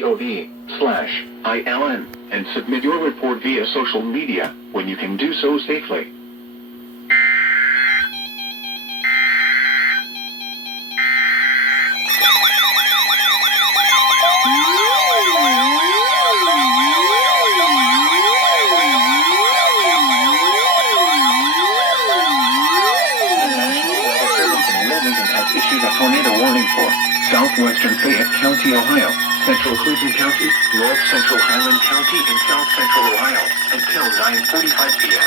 .gov/ILN and submit your report via social media when you can do so safely. Issued a tornado warning for southwestern Fayette County, Ohio, central Cleveland County, north central Highland County, and south central Ohio until 9:45 p.m.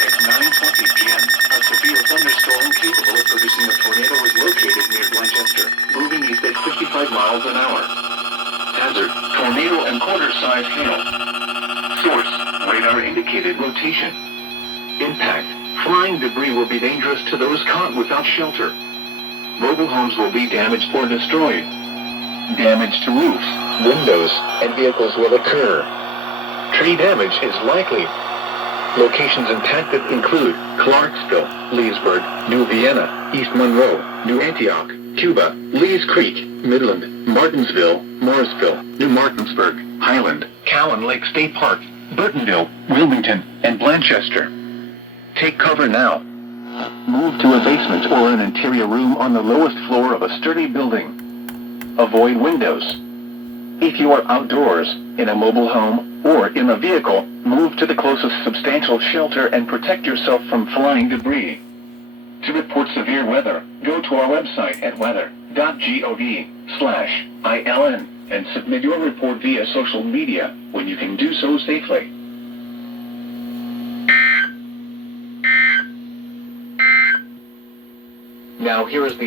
At 9:20 p.m., a severe thunderstorm capable of producing a tornado was located near Blanchester, moving east at 55 miles an hour. Hazard: tornado and quarter-size hail. Source: radar indicated rotation. Impact: flying debris will be dangerous to those caught without shelter. Mobile homes will be damaged or destroyed. Damage to roofs, windows, and vehicles will occur. Tree damage is likely. Locations impacted include Clarksville, Leesburg, New Vienna, East Monroe, New Antioch, Cuba, Lees Creek, Midland, Martinsville, Morrisville, New Martinsburg, Highland, Cowan Lake State Park, Burtonville, Wilmington, and Blanchester. Take cover now. Move to a basement or an interior room on the lowest floor of a sturdy building. Avoid windows. If you are outdoors, in a mobile home, or in a vehicle, move to the closest substantial shelter and protect yourself from flying debris. To report severe weather, go to our website at weather.gov/ILN and submit your report via social media when you can do so safely. Now here is the